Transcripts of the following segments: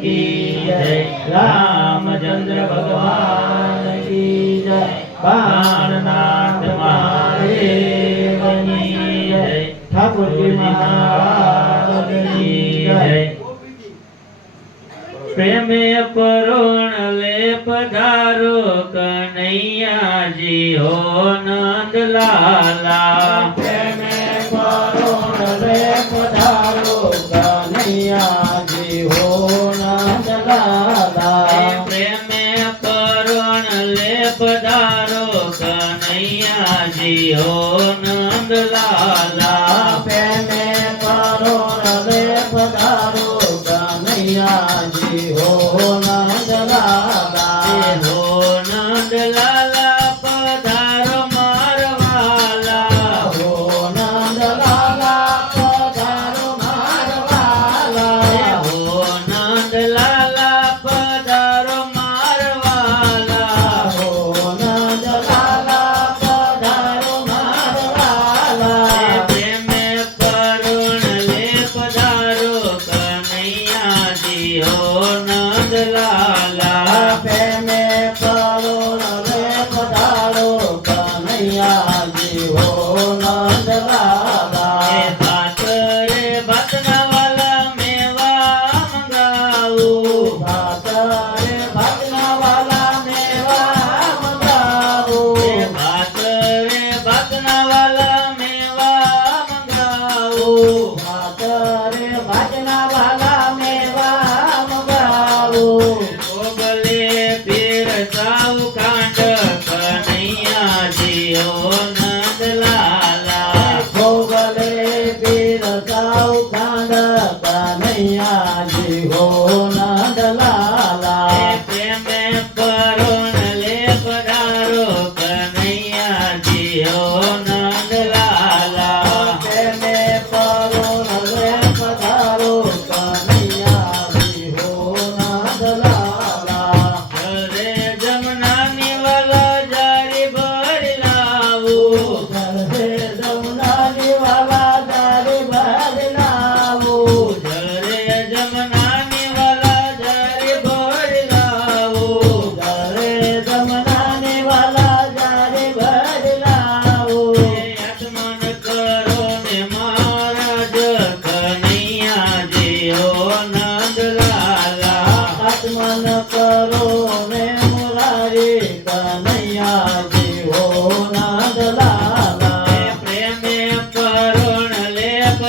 की जय राम चंद्र भगवान की जय। बाणनाथ महादेव की जय ठाकुर जी महाराज की जय। प्रेम परोण ले पधारो कन्हैया जी हो नंद लाला। લાલા પ્રેમે પાડો નવે પધારો કનૈયા જીવો નંદ લાલા ભાતરે ભાતના વાલા મેવા મંગાવું. ભાતરે ભાતના વાલા મેવા મંગાવું ભાતરે ભાતના વાલા મેવા મંગાવું ભાતરે ભાતના વાલા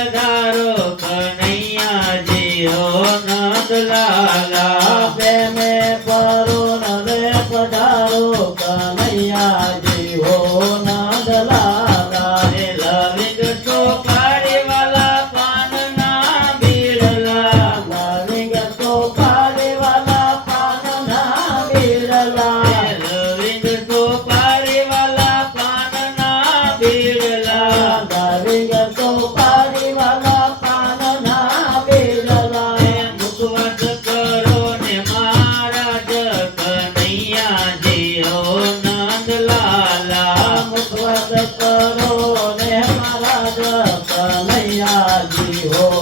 हजारो કનૈયાજી હો.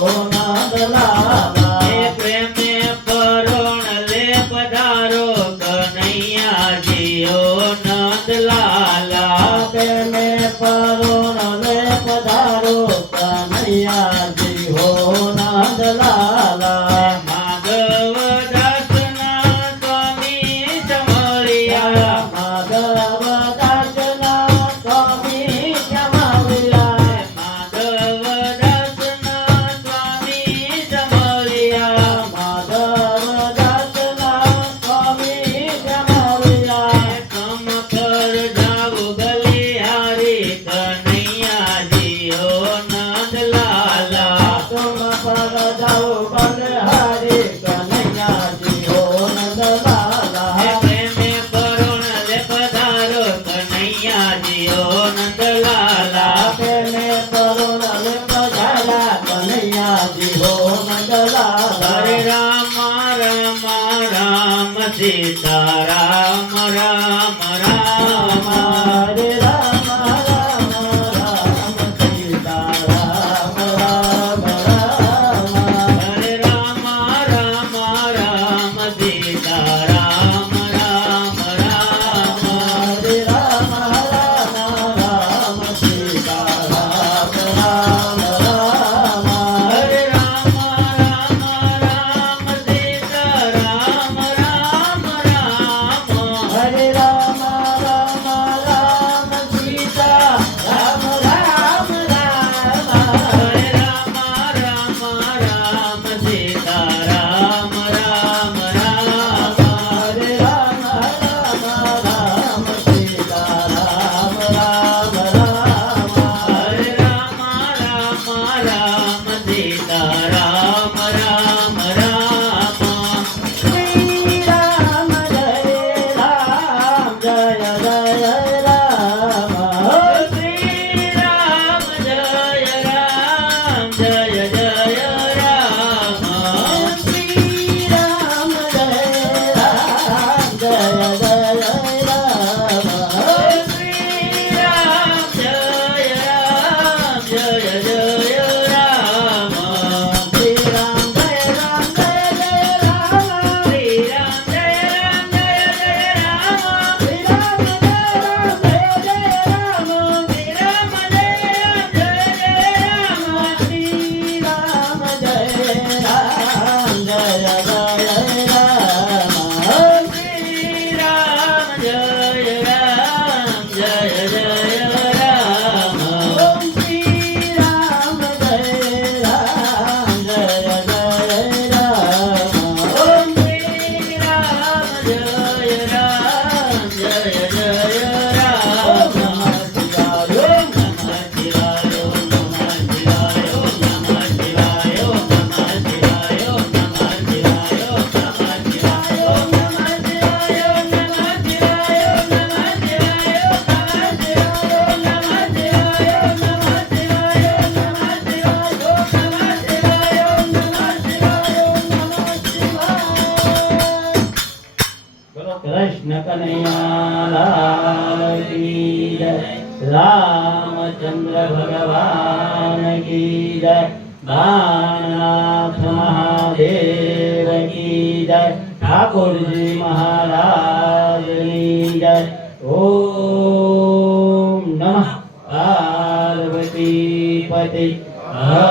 कन्हैया की जय। रामचंद्र भगवान की जय। भाननाथ महादेव की जय। ठाकुर जी महाराज की जय। ओम नमः। पार्वती पति हर